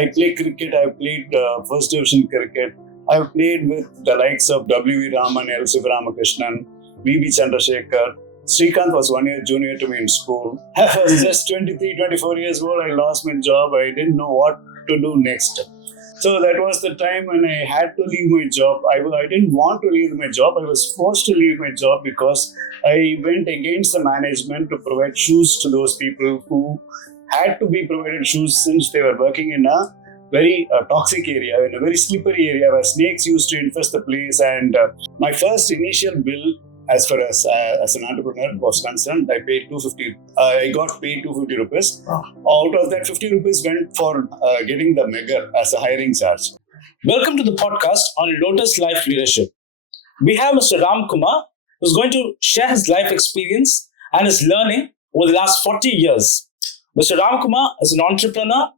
I play cricket. I played first division cricket. I've played with the likes of W.V. Raman, L.C. Ramakrishnan, V.B. Chandrasekhar. Srikanth was 1 year junior to me in school. I was just 23, 24 years old. I lost my job. I didn't know what to do next. So that was the time when I had to leave my job. I didn't want to leave my job. I was forced to leave my job because I went against the management to provide shoes to those people who had to be provided shoes since they were working in a very toxic area, in a very slippery area where snakes used to infest the place. And my first initial bill, as far as an entrepreneur was concerned, I paid 250. I got paid 250 rupees. Out of that, 50 rupees went for getting the megger as a hiring charge. Welcome to the podcast on Lotus Life Leadership. We have Mr. RamKumar, who's going to share his life experience and his learning over the last 40 years. Mr. RamKumar is an entrepreneur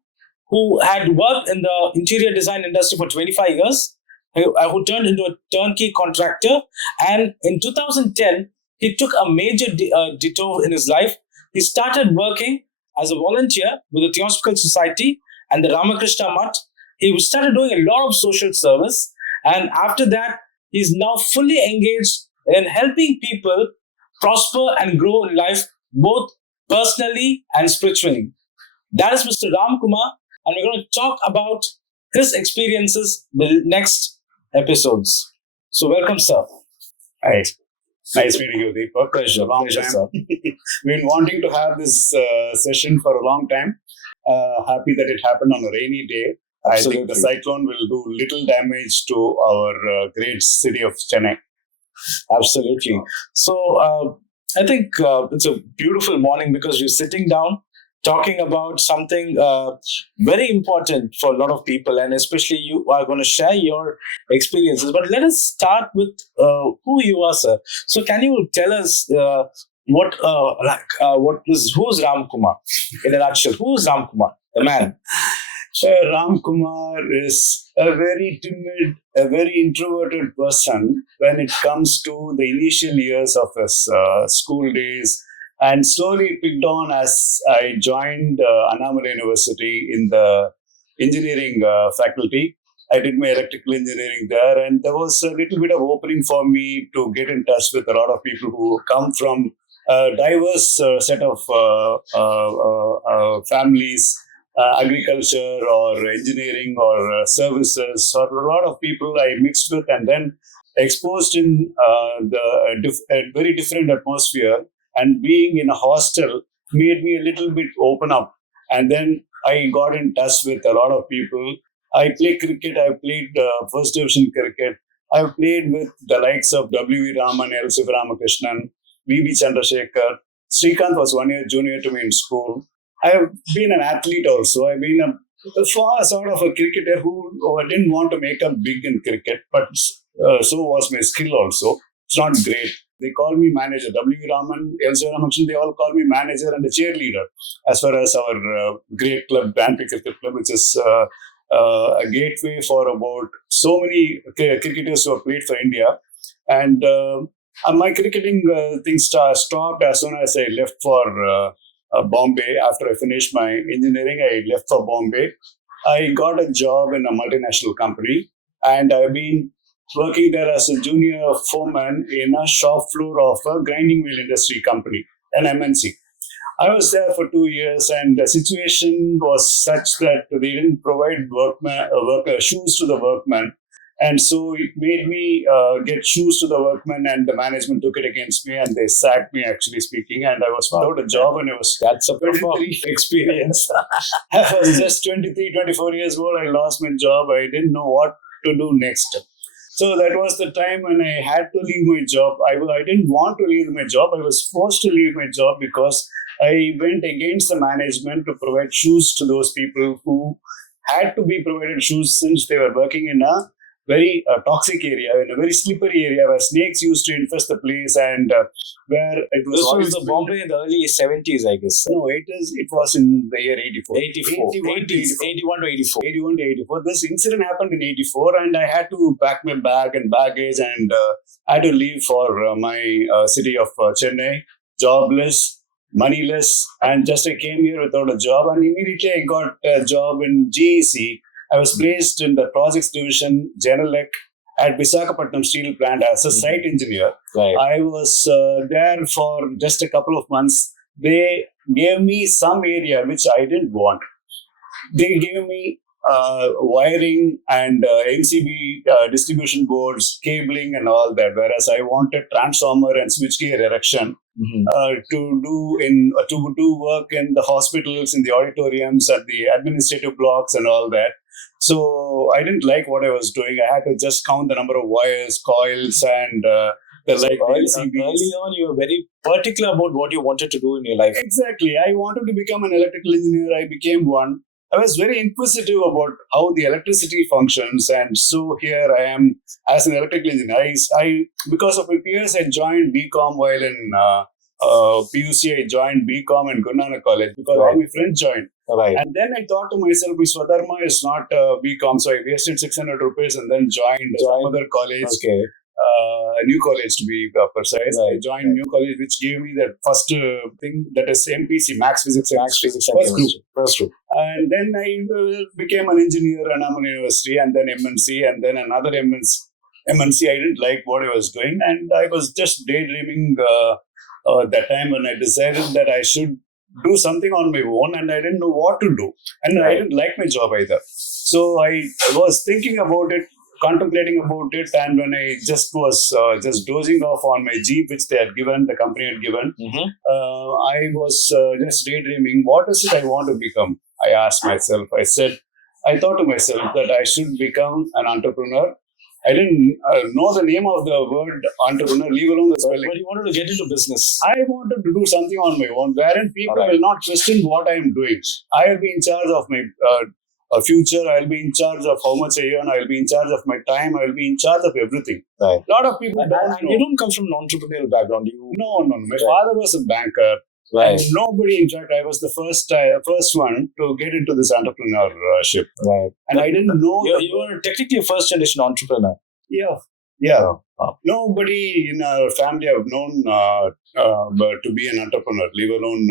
who had worked in the interior design industry for 25 years, who turned into a turnkey contractor. And in 2010, he took a major detour in his life. He started working as a volunteer with the Theosophical Society and the Ramakrishna Mutt. He started doing a lot of social service. And after that, he's now fully engaged in helping people prosper and grow in life, both personally and spiritually. That is Mr. RamKumar, and we're going to talk about his experiences in the next episodes. So welcome, sir. Hi. Nice meeting you, Deepak. Pleasure, sir. We've been wanting to have this session for a long time. Happy that it happened on a rainy day. Absolutely. I think the cyclone will do little damage to our great city of Chennai. Absolutely. So I think it's a beautiful morning because we're sitting down talking about something very important for a lot of people, and especially you are going to share your experiences. But let us start with who you are, sir. So can you tell us who's RamKumar in a nutshell? Who's RamKumar, the man? RamKumar is a very timid, a very introverted person when it comes to the initial years of his school days, and slowly picked on as I joined Annamalai University in the engineering faculty. I did my electrical engineering there, and there was a little bit of opening for me to get in touch with a lot of people who come from a diverse set of families. Agriculture or engineering or services, or a lot of people I mixed with and then exposed in a very different atmosphere, and being in a hostel made me a little bit open up. And then I got in touch with a lot of people. I play cricket. I played first division cricket. I've played with the likes of W.V. Raman, L.C. Ramakrishnan, V.B. Chandrasekhar. Srikanth was 1 year junior to me in school. I've been an athlete also. I've been a sort of a cricketer who didn't want to make up big in cricket, but so was my skill also. It's not great. They call me manager. W. Raman, L.C. Ramakrishnan, they all call me manager and a cheerleader as far as our great club, Banpi Cricket Club, which is a gateway for about so many cricketers who have played for India. And my cricketing thing stopped as soon as I left for Bombay. After I finished my engineering, I left for Bombay. I got a job in a multinational company, and I've been working there as a junior foreman in a shop floor of a grinding wheel industry company, an MNC. I was there for 2 years, and the situation was such that they didn't provide shoes to the workmen. And so it made me get shoes to the workmen, and the management took it against me, and they sacked me, actually speaking. And I was without a job, and that's a pretty experience. I was just 23, 24 years old. I lost my job. I didn't know what to do next. So that was the time when I had to leave my job. I didn't want to leave my job. I was forced to leave my job because I went against the management to provide shoes to those people who had to be provided shoes since they were working in a very toxic area, in a very slippery area where snakes used to infest the place, and where it was. This was the Bombay in the early 70s, I guess. No, it was in the year 84. 81 to 84. 81 to 84. This incident happened in 84, and I had to pack my bag and baggage, and I had to leave for my city of Chennai, jobless, moneyless, and just I came here without a job, and immediately I got a job in GEC. I was placed in the projects division, Genelec, at Visakhapatnam Steel Plant as a site engineer. Right. I was there for just a couple of months. They gave me some area which I didn't want. They gave me wiring and MCB distribution boards, cabling, and all that. Whereas I wanted transformer and switchgear erection to do work in the hospitals, in the auditoriums, at the administrative blocks, and all that. So I didn't like what I was doing. I had to just count the number of wires, coils, and early on, you were very particular about what you wanted to do in your life. Exactly. I wanted to become an electrical engineer. I became one. I was very inquisitive about how the electricity functions, and so here I am as an electrical engineer. I because of my peers, I joined BCom while in PUC. I joined BCom in Guru Nanak College because all my friends joined. Right. And then I thought to myself, Swadharma is not BCom, so I wasted 600 rupees and then joined some other college. Okay. New college to be precise. I joined new college, which gave me the first thing, that is MPC, Max Physics First group. And then I became an engineer at Annamalai University, and then MNC, and then another MNC. I didn't like what I was doing, and I was just daydreaming that time when I decided that I should do something on my own, and I didn't know what to do. And I didn't like my job either. So I was thinking about it, contemplating about it, and when I just was just dozing off on my Jeep, which they had given, the company had given, I was just daydreaming, what is it I want to become? I asked myself, I thought to myself that I should become an entrepreneur. I didn't know the name of the word entrepreneur, leave alone the spelling. But you wanted to get into business. I wanted to do something on my own, wherein people will not question what I am doing. I will be in charge of my future. I will be in charge of how much I earn. I will be in charge of my time. I will be in charge of everything. Right. A lot of people don't know. You don't come from an entrepreneurial background. No. My father was a banker. Right. And nobody, in fact, I was the first one to get into this entrepreneurship. Right. And I didn't know. You were technically a first generation entrepreneur. Yeah. Nobody in our family have known to be an entrepreneur, leave alone.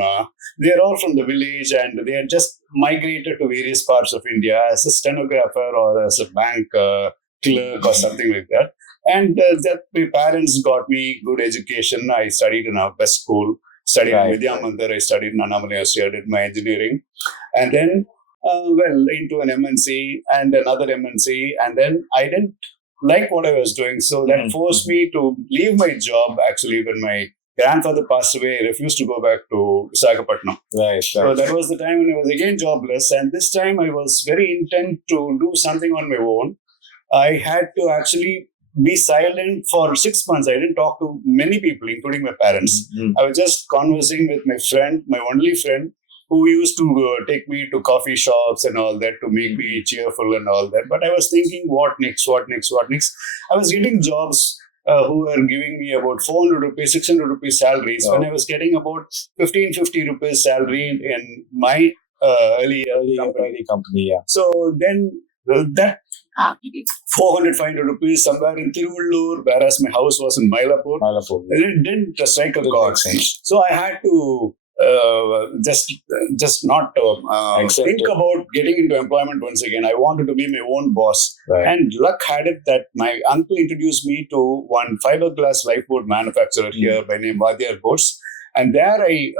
They're all from the village, and they had just migrated to various parts of India as a stenographer or as a bank clerk or something like that. And that my parents got me good education. I studied in our best school. Studied in Vidya Mandir, I studied in Annamalai University, I did my engineering. And then, into an MNC and another MNC. And then I didn't like what I was doing. So that forced me to leave my job. Actually, when my grandfather passed away, I refused to go back to Visakhapatnam. Right. So that was the time when I was again jobless. And this time I was very intent to do something on my own. I had to actually be silent for 6 months. I didn't talk to many people, including my parents. I was just conversing with my friend, my only friend, who used to take me to coffee shops and all that to make me cheerful and all that. But I was thinking, what next? I was getting jobs who were giving me about 400 rupees, 600 rupees salaries when I was getting about 1550 rupees salary in my early company. Yeah. So then that 400, 500 rupees somewhere in Tiruvallur, whereas my house was in Mylapore. It didn't strike a chord. So I had to just not think about getting into employment once again. I wanted to be my own boss. Right. And luck had it that my uncle introduced me to one fiberglass lifeboat manufacturer here by name Vadiyar Boats. And there he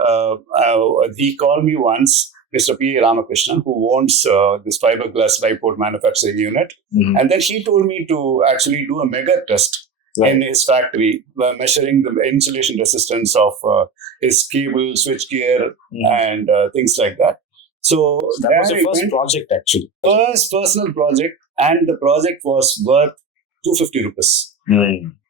called me once, Mr. P. Ramakrishna, who owns this fiberglass lifeboat manufacturing unit. And then he told me to actually do a mega test in his factory, measuring the insulation resistance of his cable, switchgear, and things like that. So that was the first project, actually. First personal project, and the project was worth 250 rupees.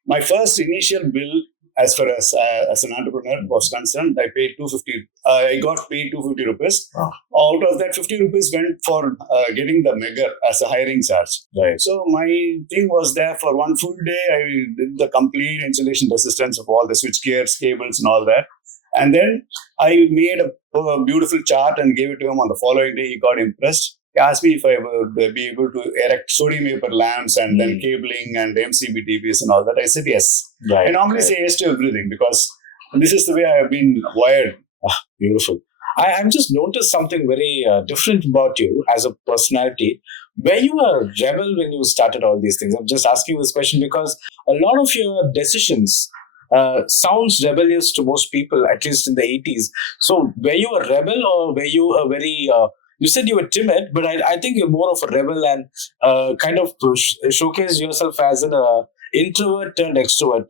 My first initial bill, as far as an entrepreneur was concerned, I paid 250. I got paid 250 rupees. Out of that, 50 rupees went for getting the megger as a hiring charge. Right. So my thing was there for one full day. I did the complete insulation resistance of all the switch gears, cables, and all that. And then I made a beautiful chart and gave it to him. On the following day, he got impressed. He asked me if I would be able to erect sodium vapor lamps and then cabling and MCB TVs and all that. I said yes. I normally say yes to everything because this is the way I have been wired Beautiful. I'm just noticed something very different about you as a personality. Were you a rebel when you started all these things? I'm just asking this question because a lot of your decisions sounds rebellious to most people, at least in the 80s. So were you a rebel or were you a very, you said you were timid, but I think you're more of a rebel and kind of showcase yourself as an introvert turned extrovert.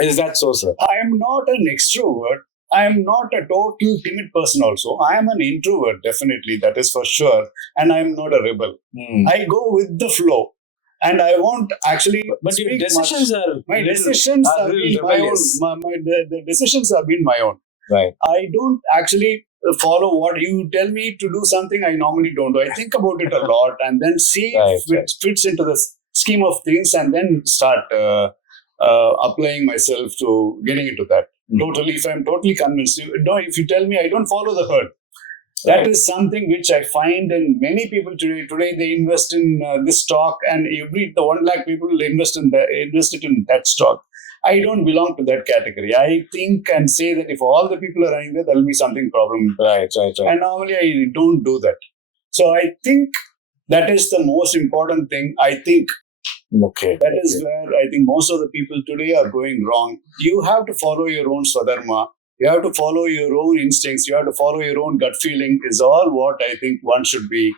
Is that so, sir? I am not an extrovert. I am not a total timid person also. I am an introvert, definitely, that is for sure. And I am not a rebel. I go with the flow. And I won't actually. But your decisions much. are. My decisions have been my own. rebellious. The decisions have been my own. Right. I don't actually follow what you tell me to do something I normally don't do. I think about it a lot and then see if it fits into the scheme of things and then start applying myself to getting into that. Totally, if I'm totally convinced, if you tell me I don't follow the herd, that is something which I find in many people today. Today they invest in this stock, and the 1 lakh people invested in that stock. I don't belong to that category. I think and say that if all the people are running there will be something problem. Right. And normally I don't do that. So I think that is the most important thing. I think that is where I think most of the people today are going wrong. You have to follow your own swadharma. You have to follow your own instincts. You have to follow your own gut feeling is all what I think one should be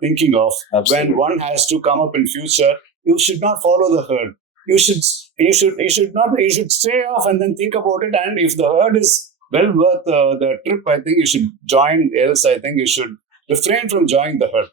thinking of. Absolutely. When one has to come up in future, you should not follow the herd. You should stay off and then think about it. And if the herd is well worth the trip, I think you should join. Else, I think you should refrain from joining the herd.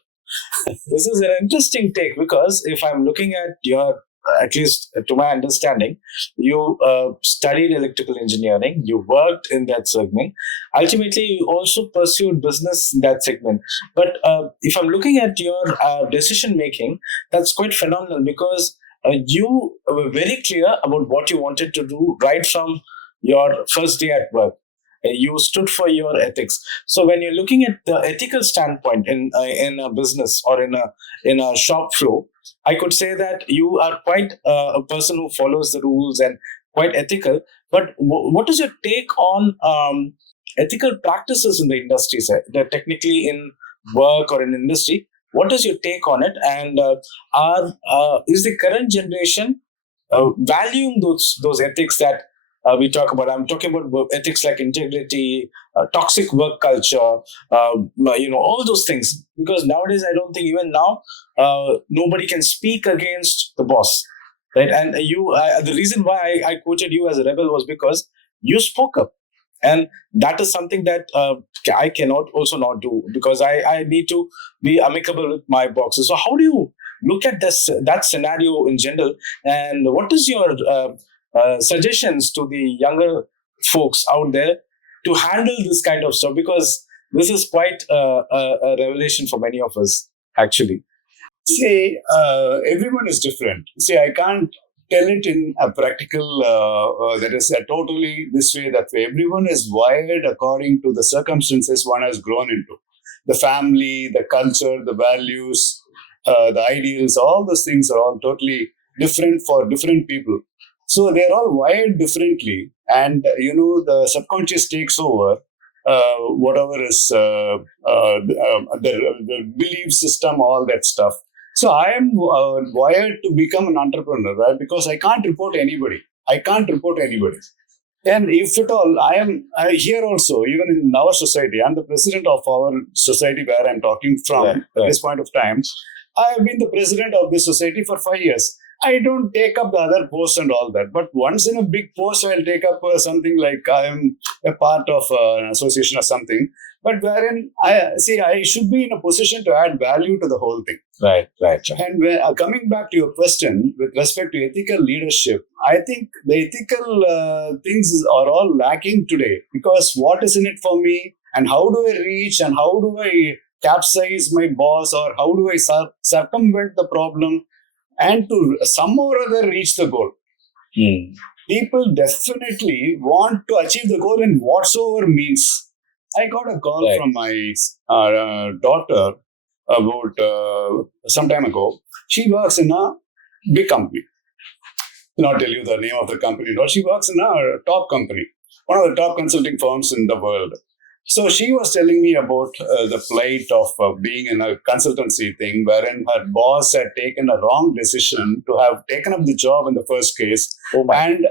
This is an interesting take because if I'm looking at your, at least to my understanding, you studied electrical engineering, you worked in that segment. Ultimately, you also pursued business in that segment. But if I'm looking at your decision making, that's quite phenomenal because you were very clear about what you wanted to do right from your first day at work. You stood for your ethics. So when you're looking at the ethical standpoint in a business or in a shop floor, I could say that you are quite a person who follows the rules and quite ethical. But what is your take on ethical practices in the industry, sir? Technically in work or in industry, what is your take on it? And is the current generation valuing those ethics that we talk about? I'm talking about ethics like integrity, toxic work culture, all those things. Because nowadays, I don't think even now, nobody can speak against the boss, right? And the reason why I quoted you as a rebel was because you spoke up. And that is something that I cannot also not do because I need to be amicable with my bosses. So how do you look at that scenario in general? And what is your suggestions to the younger folks out there to handle this kind of stuff? Because this is quite a revelation for many of us, actually. See, everyone is different. See, I can't tell it in a practical, that is totally this way, that way. Everyone is wired according to the circumstances one has grown into. The family, the culture, the values, the ideals, all those things are all totally different for different people. So they're all wired differently. And, the subconscious takes over whatever is the belief system, all that stuff. So I am wired to become an entrepreneur, right? Because I can't report anybody. And if at all, I am here also, even in our society, I'm the president of our society where I'm talking from at this point of time. I have been the president of this society for 5 years. I don't take up the other posts and all that. But once in a big post, I'll take up something like I am a part of an association or something. But wherein I should be in a position to add value to the whole thing. Right. And coming back to your question with respect to ethical leadership, I think the ethical things are all lacking today because what is in it for me and how do I reach and how do I capsize my boss or how do I circumvent the problem and to some or other reach the goal. People definitely want to achieve the goal in whatsoever means. I got a call from my daughter about some time ago. She works in a big company. I'll not tell you the name of the company. She works in a top company. one of the top consulting firms in the world. So she was telling me about the plight of being in a consultancy thing, wherein her boss had taken a wrong decision to have taken up the job in the first case, and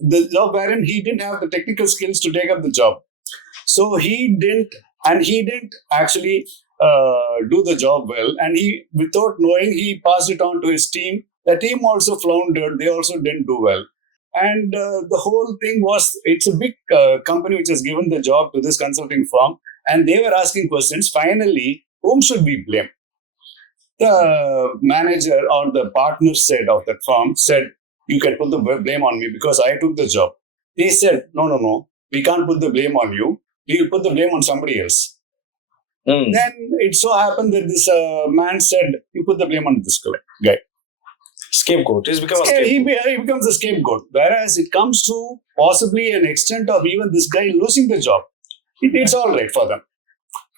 the job wherein he didn't have the technical skills to take up the job. So he didn't actually do the job well, and he, without knowing, he passed it on to his team. The team also floundered; they also didn't do well. And the whole thing was, it's a big company which has given the job to this consulting firm, and they were asking questions. Finally, whom should we blame? The manager or the partner said of that firm said, you can put the blame on me because I took the job. They said, no, we can't put the blame on you. We will put the blame on somebody else. Then it so happened that this man said, you put the blame on this guy. Scapegoat. He's become a scapegoat. He becomes a scapegoat. Whereas it comes to possibly an extent of even this guy losing the job. It's all right for them.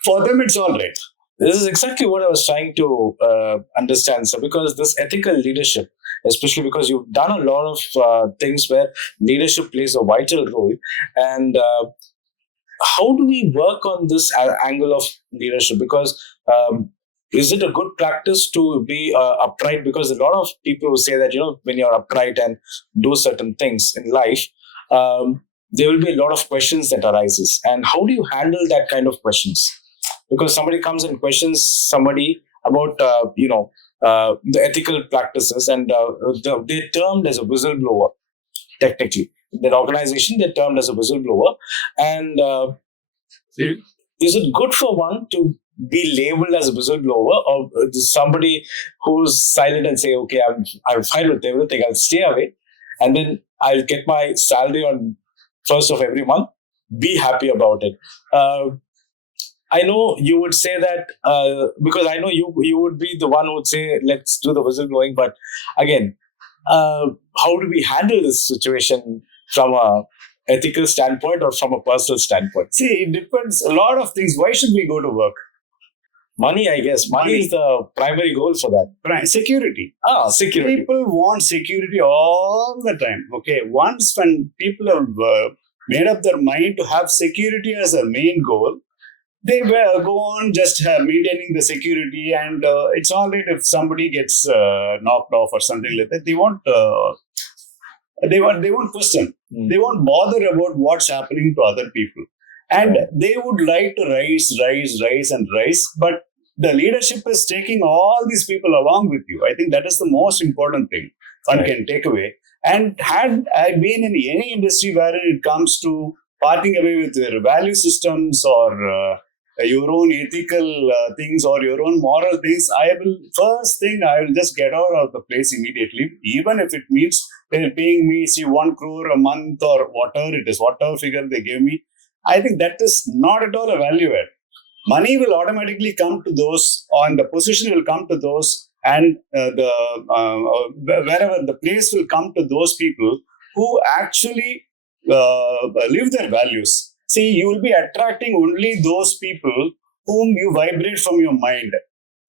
For them, it's all right. This is exactly what I was trying to understand. So, because this ethical leadership, especially because you've done a lot of things where leadership plays a vital role, and how do we work on this angle of leadership? Because is it a good practice to be upright? Because a lot of people will say that, when you're upright and do certain things in life, there will be a lot of questions that arises. And how do you handle that kind of questions? Because somebody comes and questions somebody about, the ethical practices, and they're termed as a whistleblower, technically. That organization, they're termed as a whistleblower. And is it good for one to be labeled as a whistleblower, or somebody who's silent and say, okay, I'm fine with everything, I'll stay away, and then I'll get my salary on 1st of every month, be happy about it? I know you would say that because I know you would be the one who would say, let's do the whistleblowing. But again, how do we handle this situation from a ethical standpoint or from a personal standpoint? See, it depends a lot of things. Why should we go to work? Money, I guess. Money is the primary goal for that. Right. Security. Security. People want security all the time. Okay. Once when people have made up their mind to have security as a main goal, they will go on just maintaining the security, and it's all right if somebody gets knocked off or something like that. They won't question. They won't bother about what's happening to other people. And they would like to rise. But the leadership is taking all these people along with you. I think that is the most important thing one can take away. And had I been in any industry wherein it comes to parting away with your value systems or your own ethical things or your own moral things, I will just get out of the place immediately, even if it means they're paying me 1 crore a month or whatever it is, whatever figure they give me. I think that is not at all a value add. Money will automatically come to those, and the position will come to those, and wherever the place will come to those people who actually live their values. See, you will be attracting only those people whom you vibrate from your mind.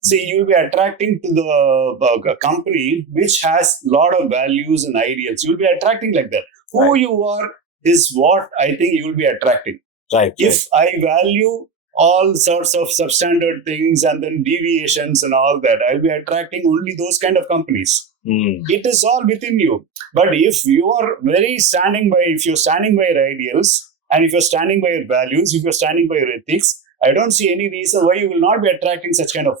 See, you will be attracting to the company which has a lot of values and ideals. You will be attracting like that. Who you are is what I think you will be attracting. Right. If I value all sorts of substandard things and then deviations and all that, I'll be attracting only those kind of companies. It is all within you. But if you're standing by your ideals, and if you're standing by your values, if you're standing by your ethics, I don't see any reason why you will not be attracting such kind of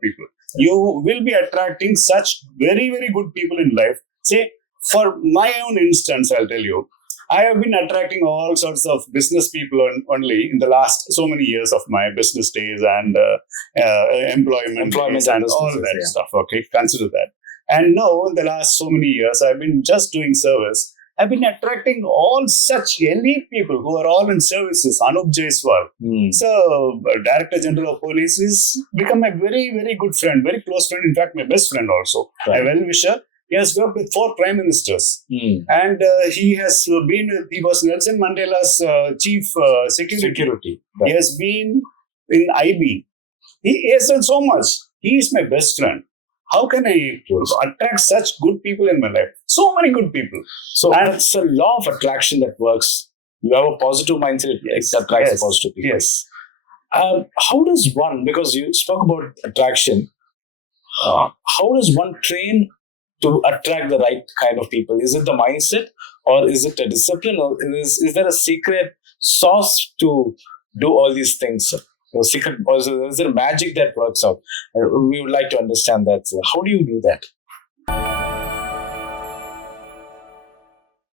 people. You will be attracting such very, very good people in life. Say, for my own instance, I'll tell you, I have been attracting all sorts of business people only in the last so many years of my business days and employment days and all that stuff. Okay, consider that. And now, in the last so many years, I've been just doing service. I've been attracting all such elite people who are all in services. Anup Jaiswal, so Director General of Police, is become a very, very good friend, very close friend. In fact, my best friend also, a well-wisher. He has worked with 4 prime ministers, and he was Nelson Mandela's chief security. He has been in IB. He has done so much. He is my best friend. How can I attract such good people in my life? So many good people. So that's a law of attraction that works You have a positive mindset, it attracts positive people. Yes. How does one, because you spoke about attraction, how does one train to attract the right kind of people? Is it the mindset, or is it a discipline, or is there a secret sauce to do all these things? Secret, or is there magic that works out? We would like to understand that. How do you do that?